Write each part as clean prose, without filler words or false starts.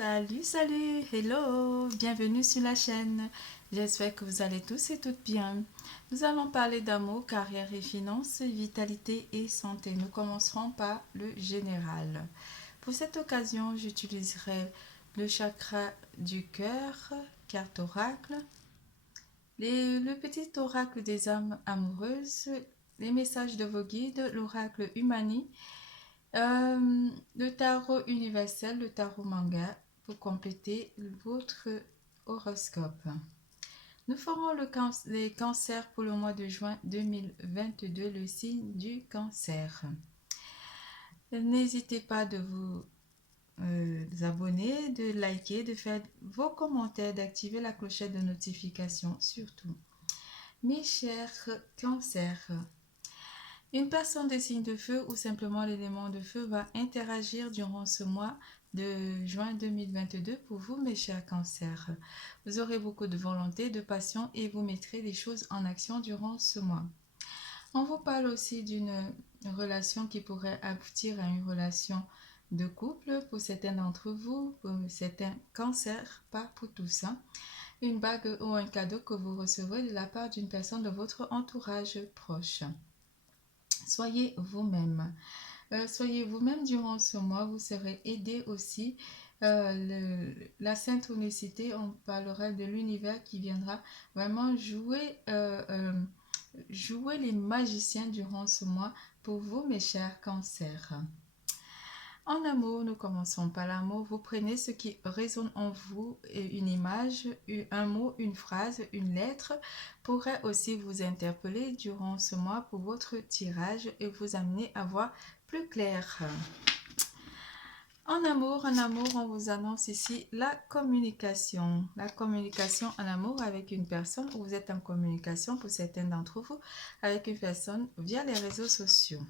Salut, salut, hello, bienvenue sur la chaîne. J'espère que vous allez tous et toutes bien. Nous allons parler d'amour, carrière et finances, vitalité et santé. Nous commencerons par le général. Pour cette occasion, j'utiliserai le chakra du cœur, carte oracle, le petit oracle des âmes amoureuses, les messages de vos guides, l'oracle Humani, le tarot universel, le tarot manga, pour compléter votre horoscope. Nous ferons les cancers pour le mois de juin 2022, le signe du cancer. N'hésitez pas de vous abonner, de liker, de faire vos commentaires, d'activer la clochette de notification surtout. Mes chers cancers, une personne des signes de feu ou simplement l'élément de feu va interagir durant ce mois de juin 2022 pour vous, mes chers cancers. Vous aurez beaucoup de volonté, de passion et vous mettrez les choses en action durant ce mois. On vous parle aussi d'une relation qui pourrait aboutir à une relation de couple pour certains d'entre vous, pour certains cancers, pas pour tous. Une bague ou un cadeau que vous recevrez de la part d'une personne de votre entourage proche. Soyez vous-même. Soyez vous-même durant ce mois. Vous serez aidé aussi. La synchronicité, on parlera de l'univers qui viendra vraiment jouer les magiciens durant ce mois pour vous, mes chers cancers. En amour, nous commençons par l'amour. Vous prenez ce qui résonne en vous, une image, un mot, une phrase, une lettre pourrait aussi vous interpeller durant ce mois pour votre tirage et vous amener à voir plus clair. En amour, on vous annonce ici la communication. La communication en amour avec une personne, où vous êtes en communication pour certains d'entre vous, avec une personne via les réseaux sociaux.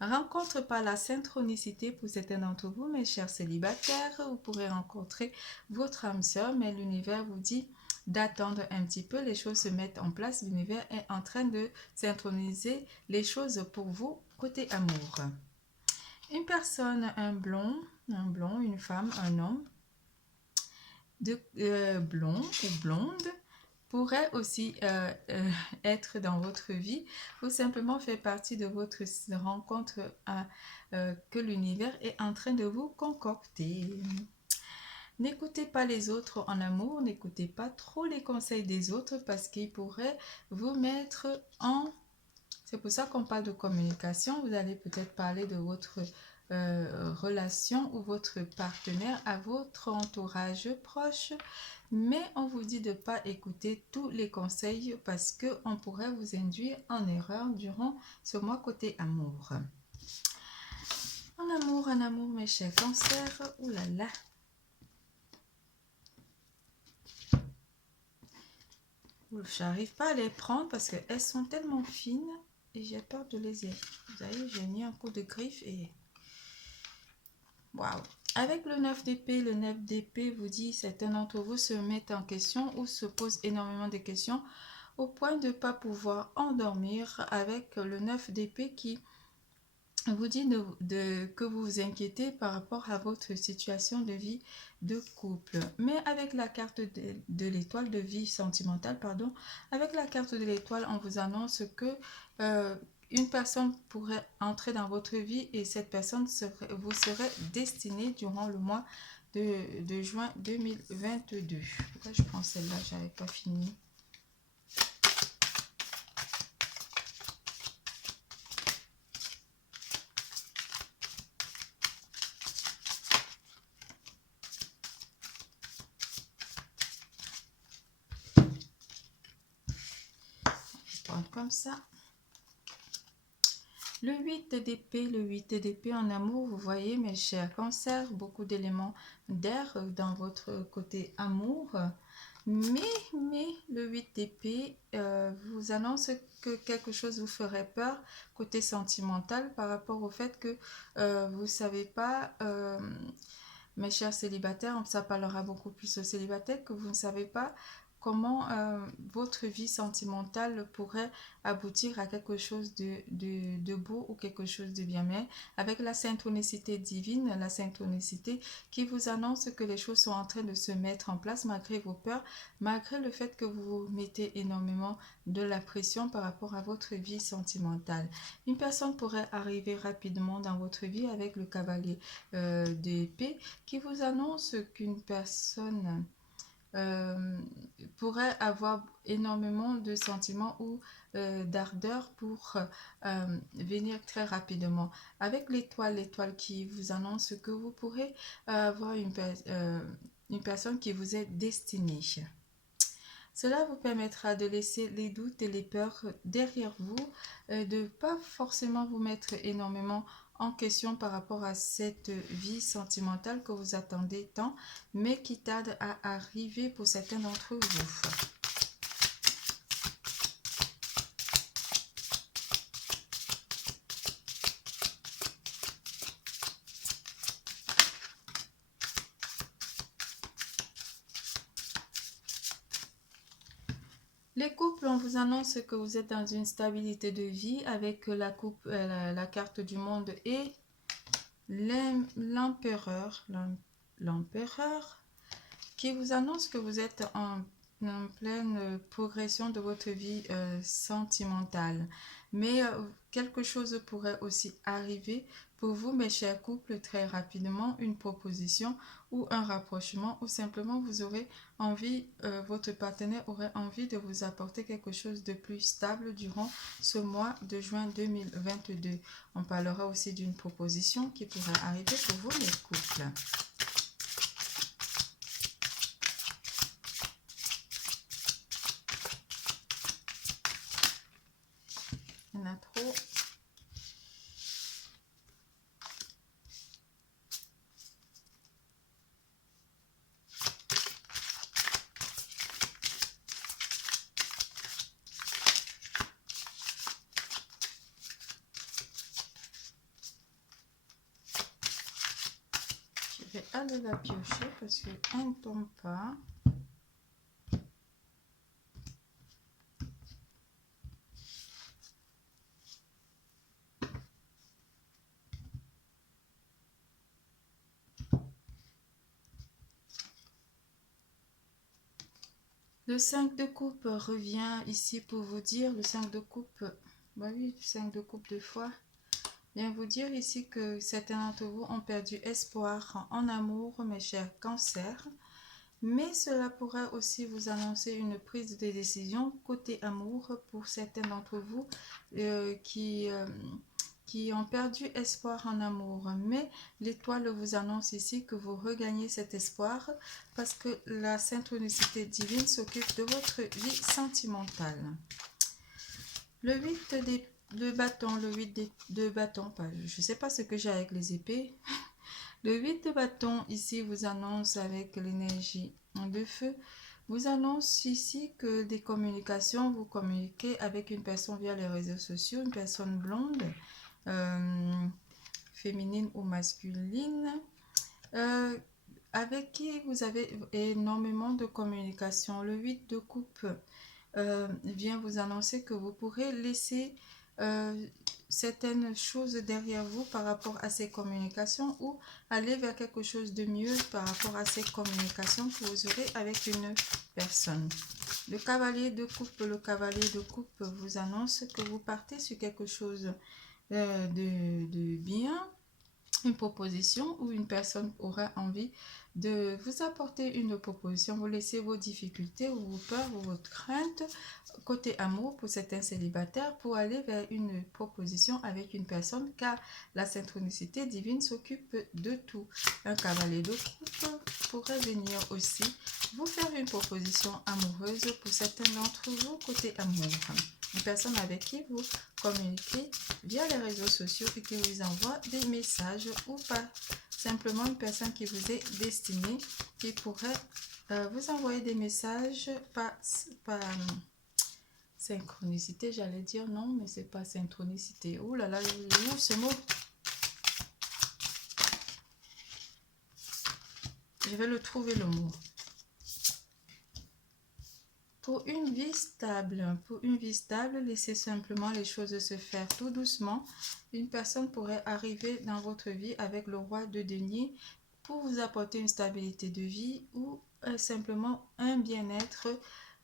Rencontre par la synchronicité pour certains d'entre vous, mes chers célibataires. Vous pourrez rencontrer votre âme sœur, mais l'univers vous dit d'attendre un petit peu. Les choses se mettent en place. L'univers est en train de synchroniser les choses pour vous, côté amour. Une personne, un blond, une femme, un homme, blond ou blonde, pourrait aussi être dans votre vie ou simplement faire partie de votre rencontre que l'univers est en train de vous concocter. N'écoutez pas les autres en amour, n'écoutez pas trop les conseils des autres parce qu'ils pourraient vous mettre en... C'est pour ça qu'on parle de communication. Vous allez peut-être parler de votre relation ou votre partenaire à votre entourage proche. Mais on vous dit de ne pas écouter tous les conseils parce qu'on pourrait vous induire en erreur durant ce mois côté amour. En amour, mes chers cancers, oulala. J'arrive pas à les prendre parce qu'elles sont tellement fines et j'ai peur de les... Vous voyez, j'ai mis un coup de griffe et... Waouh! Avec le 9 d'épée, le 9 d'épée vous dit certains d'entre vous se mettent en question ou se posent énormément de questions au point de ne pas pouvoir endormir avec le 9 d'épée qui vous dit que vous vous inquiétez par rapport à votre situation de vie de couple. Mais avec la carte de l'étoile de vie sentimentale, pardon, avec la carte de l'étoile, on vous annonce que une personne pourrait entrer dans votre vie et cette personne vous serait destinée durant le mois de juin 2022. Pourquoi je prends celle-là? J'avais pas fini. Comme ça. Le 8 d'épée en amour, vous voyez mes chers cancers, beaucoup d'éléments d'air dans votre côté amour. Mais le 8 d'épée vous annonce que quelque chose vous ferait peur côté sentimental par rapport au fait que vous ne savez pas, mes chers célibataires, ça parlera beaucoup plus aux célibataires, que vous ne savez pas comment votre vie sentimentale pourrait aboutir à quelque chose de beau ou quelque chose de bien. Mais avec la synchronicité divine, la synchronicité qui vous annonce que les choses sont en train de se mettre en place malgré vos peurs, malgré le fait que vous mettez énormément de la pression par rapport à votre vie sentimentale. Une personne pourrait arriver rapidement dans votre vie avec le cavalier d'épée qui vous annonce qu'une personne euh, pourrait avoir énormément de sentiments ou d'ardeur pour venir très rapidement. Avec l'étoile, l'étoile qui vous annonce que vous pourrez avoir une personne qui vous est destinée. Cela vous permettra de laisser les doutes et les peurs derrière vous, de ne pas forcément vous mettre énormément en question par rapport à cette vie sentimentale que vous attendez tant, mais qui tarde à arriver pour certains d'entre vous. Les couples, on vous annonce que vous êtes dans une stabilité de vie avec la carte du monde et l'empereur, l'empereur qui vous annonce que vous êtes en pleine progression de votre vie sentimentale. Mais quelque chose pourrait aussi arriver pour vous, mes chers couples, très rapidement, une proposition ou un rapprochement, ou simplement vous aurez envie, votre partenaire aurait envie de vous apporter quelque chose de plus stable durant ce mois de juin 2022. On parlera aussi d'une proposition qui pourrait arriver pour vous, mes couples. Il y en a trop. Je vais aller la piocher parce qu'elle ne tombe pas. Le 5 de coupe revient ici pour vous dire, le 5 de coupe, bah oui, 5 de coupe deux fois, vient vous dire ici que certains d'entre vous ont perdu espoir en amour, mes chers cancers, mais cela pourrait aussi vous annoncer une prise de décision côté amour pour certains d'entre vous qui ont perdu espoir en amour. Mais l'étoile vous annonce ici que vous regagnez cet espoir parce que la synchronicité divine s'occupe de votre vie sentimentale. Le 8 de bâton, le 8 de bâton, je ne sais pas ce que j'ai avec les épées. Le 8 de bâton ici vous annonce avec l'énergie de feu, vous annonce ici que des communications, vous communiquez avec une personne via les réseaux sociaux, une personne blonde, féminine ou masculine, avec qui vous avez énormément de communication. Le 8 de coupe vient vous annoncer que vous pourrez laisser certaines choses derrière vous par rapport à ces communications ou aller vers quelque chose de mieux par rapport à ces communications que vous aurez avec une personne. Le cavalier de coupe vous annonce que vous partez sur quelque chose de bien, une proposition ou une personne aura envie de vous apporter une proposition, vous laissez vos difficultés ou vos peurs ou vos craintes côté amour pour certains célibataires pour aller vers une proposition avec une personne car la synchronicité divine s'occupe de tout. Un cavalier de coupe pourrait venir aussi vous faire une proposition amoureuse pour certains d'entre vous côté amour. Une personne avec qui vous communiquez via les réseaux sociaux et qui vous envoie des messages ou pas simplement une personne qui vous est destinée qui pourrait vous envoyer des messages par synchronicité, j'allais dire non, mais c'est pas synchronicité. Ouh là là, où ce mot? Je vais le trouver le mot. Pour une vie stable, laissez simplement les choses se faire tout doucement. Une personne pourrait arriver dans votre vie avec le roi de denier pour vous apporter une stabilité de vie ou simplement un bien-être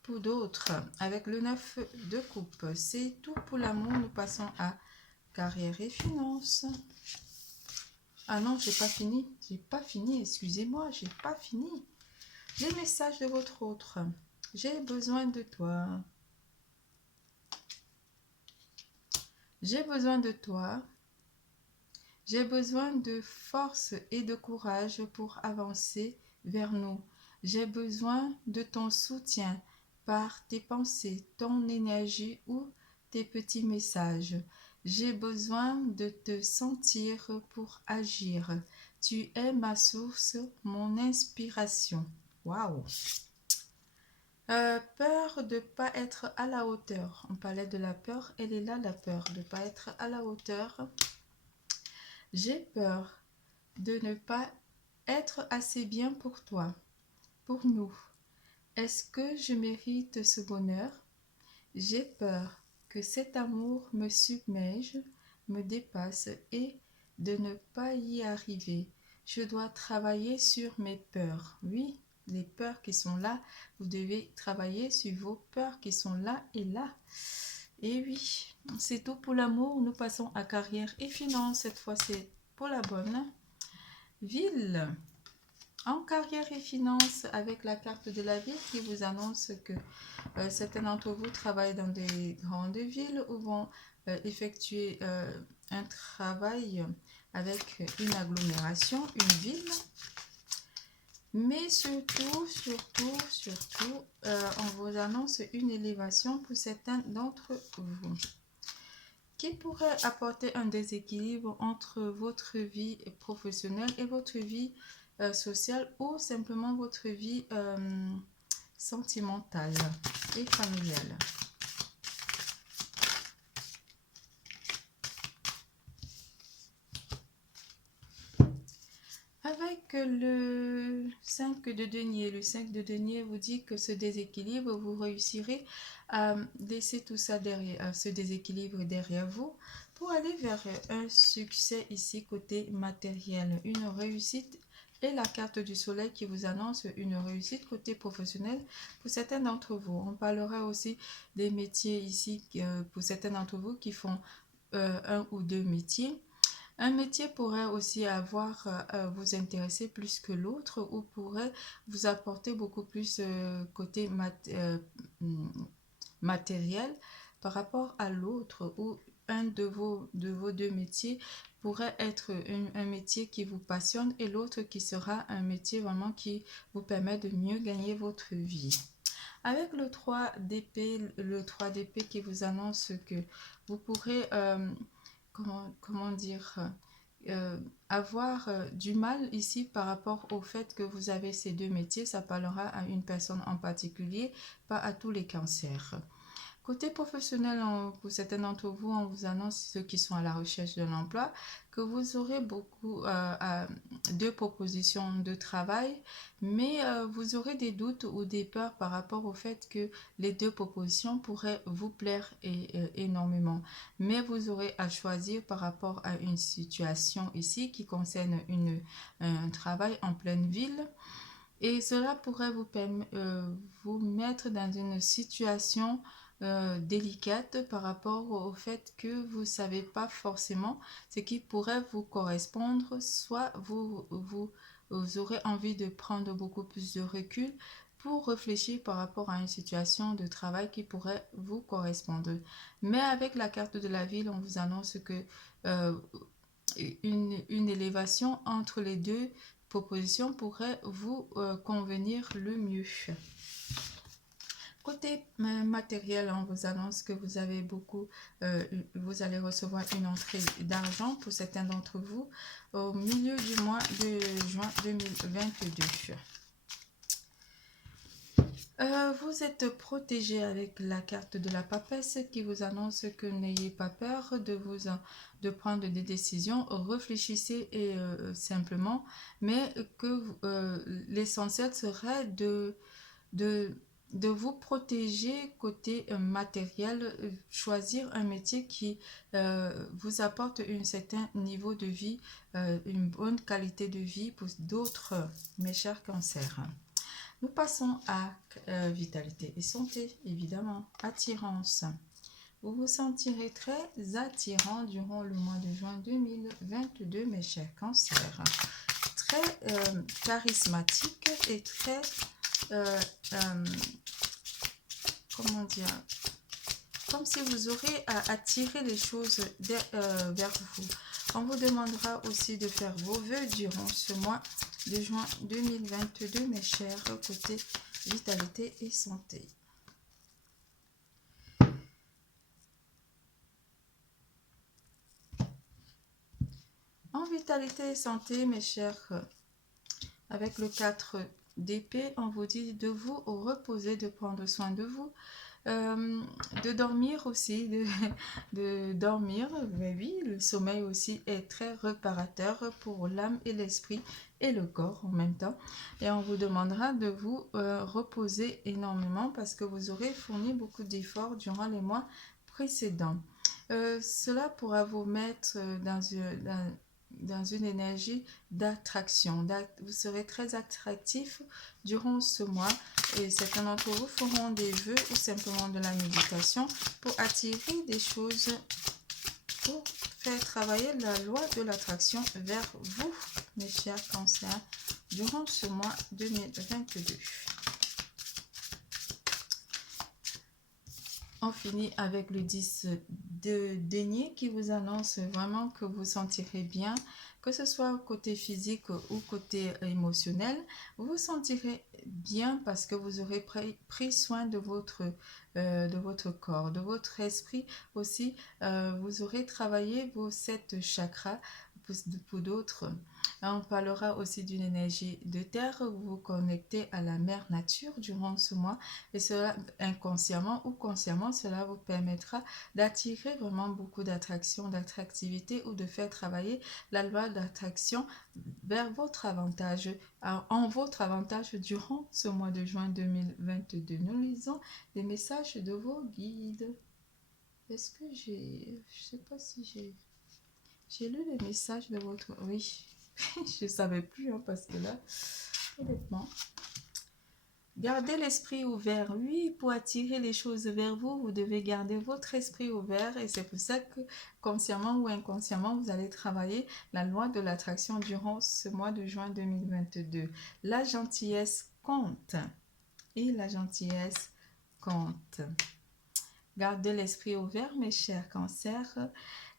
pour d'autres. Avec le 9 de coupe, c'est tout pour l'amour. Nous passons à carrière et finances. Ah non, j'ai pas fini. J'ai pas fini, excusez-moi, j'ai pas fini. Les messages de votre autre. J'ai besoin de toi. J'ai besoin de toi. J'ai besoin de force et de courage pour avancer vers nous. J'ai besoin de ton soutien par tes pensées, ton énergie ou tes petits messages. J'ai besoin de te sentir pour agir. Tu es ma source, mon inspiration. Waouh! Peur de ne pas être à la hauteur. On parlait de la peur, elle est là, la peur de ne pas être à la hauteur. J'ai peur de ne pas être assez bien pour toi, pour nous. Est-ce que je mérite ce bonheur? J'ai peur que cet amour me submerge, me dépasse et de ne pas y arriver. Je dois travailler sur mes peurs. Oui, les peurs qui sont là, vous devez travailler sur vos peurs qui sont là et là. Et oui, c'est tout pour l'amour. Nous passons à carrière et finances. Cette fois, c'est pour la bonne ville. En carrière et finances, avec la carte de la ville qui vous annonce que certains d'entre vous travaillent dans des grandes villes ou vont effectuer un travail avec une agglomération, une ville. Mais surtout, on vous annonce une élévation pour certains d'entre vous qui pourrait apporter un déséquilibre entre votre vie professionnelle et votre vie sociale ou simplement votre vie sentimentale et familiale. Avec le 5 de denier, le 5 de denier vous dit que ce déséquilibre, vous réussirez à laisser tout ça derrière, ce déséquilibre derrière vous pour aller vers un succès ici côté matériel, une réussite et la carte du soleil qui vous annonce une réussite côté professionnel pour certains d'entre vous. On parlera aussi des métiers ici pour certains d'entre vous qui font un ou deux métiers. Un métier pourrait aussi vous intéresser plus que l'autre ou pourrait vous apporter beaucoup plus côté matériel par rapport à l'autre ou un de vos deux métiers pourrait être un métier qui vous passionne et l'autre qui sera un métier vraiment qui vous permet de mieux gagner votre vie. Avec le 3 d'épée, qui vous annonce que vous pourrez comment dire, avoir du mal ici par rapport au fait que vous avez ces deux métiers. Ça parlera à une personne en particulier, pas à tous les cancers. Côté professionnel, pour certains d'entre vous, on vous annonce, ceux qui sont à la recherche de l'emploi, que vous aurez beaucoup de propositions de travail, mais vous aurez des doutes ou des peurs par rapport au fait que les deux propositions pourraient vous plaire énormément. Mais vous aurez à choisir par rapport à une situation ici qui concerne un travail en pleine ville. Et cela pourrait vous mettre dans une situation délicate par rapport au fait que vous ne savez pas forcément ce qui pourrait vous correspondre, soit vous aurez envie de prendre beaucoup plus de recul pour réfléchir par rapport à une situation de travail qui pourrait vous correspondre. Mais avec la carte de la ville, on vous annonce que euh, une élévation entre les deux propositions pourrait vous convenir le mieux. Côté matériel, on vous annonce que vous avez vous allez recevoir une entrée d'argent pour certains d'entre vous au milieu du mois de juin 2022. Vous êtes protégé avec la carte de la papesse qui vous annonce que n'ayez pas peur de prendre des décisions, réfléchissez simplement, mais que l'essentiel serait de de vous protéger côté matériel, choisir un métier qui vous apporte un certain niveau de vie, une bonne qualité de vie pour d'autres, mes chers cancers. Nous passons à vitalité et santé, évidemment, attirance. Vous vous sentirez très attirant durant le mois de juin 2022, mes chers cancers. Très charismatique et très, comment dire, comme si vous aurez à attirer les choses vers vous. On vous demandera aussi de faire vos vœux durant ce mois de juin 2022, mes chers, côté vitalité et santé. En vitalité et santé, mes chers, avec le 4 d'épée, on vous dit de vous reposer, de prendre soin de vous, de dormir aussi, de dormir. Mais oui, le sommeil aussi est très réparateur pour l'âme et l'esprit et le corps en même temps. Et on vous demandera de vous reposer énormément parce que vous aurez fourni beaucoup d'efforts durant les mois précédents. Cela pourra vous mettre dans une énergie d'attraction. Vous serez très attractif durant ce mois et certains d'entre vous feront des vœux ou simplement de la méditation pour attirer des choses, pour faire travailler la loi de l'attraction vers vous, mes chers cancers, durant ce mois 2022. On finit avec le 10 de denier qui vous annonce vraiment que vous sentirez bien, que ce soit côté physique ou côté émotionnel. Vous vous sentirez bien parce que vous aurez pris soin de votre corps, de votre esprit aussi. Vous aurez travaillé vos 7 chakras pour d'autres. On parlera aussi d'une énergie de terre. Vous vous connectez à la mère nature durant ce mois et cela, inconsciemment ou consciemment, cela vous permettra d'attirer vraiment beaucoup d'attraction, d'attractivité ou de faire travailler la loi d'attraction vers votre avantage, en votre avantage durant ce mois de juin 2022. Nous lisons les messages de vos guides. Est-ce que je sais pas si j'ai lu les messages de votre... Oui, je ne savais plus parce que là, honnêtement... Gardez l'esprit ouvert. Oui, pour attirer les choses vers vous, vous devez garder votre esprit ouvert et c'est pour ça que consciemment ou inconsciemment, vous allez travailler la loi de l'attraction durant ce mois de juin 2022. La gentillesse compte et la gentillesse compte. Gardez l'esprit ouvert, mes chers cancers.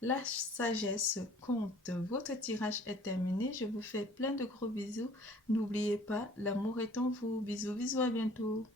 La sagesse compte. Votre tirage est terminé. Je vous fais plein de gros bisous. N'oubliez pas, l'amour est en vous. Bisous, bisous, à bientôt.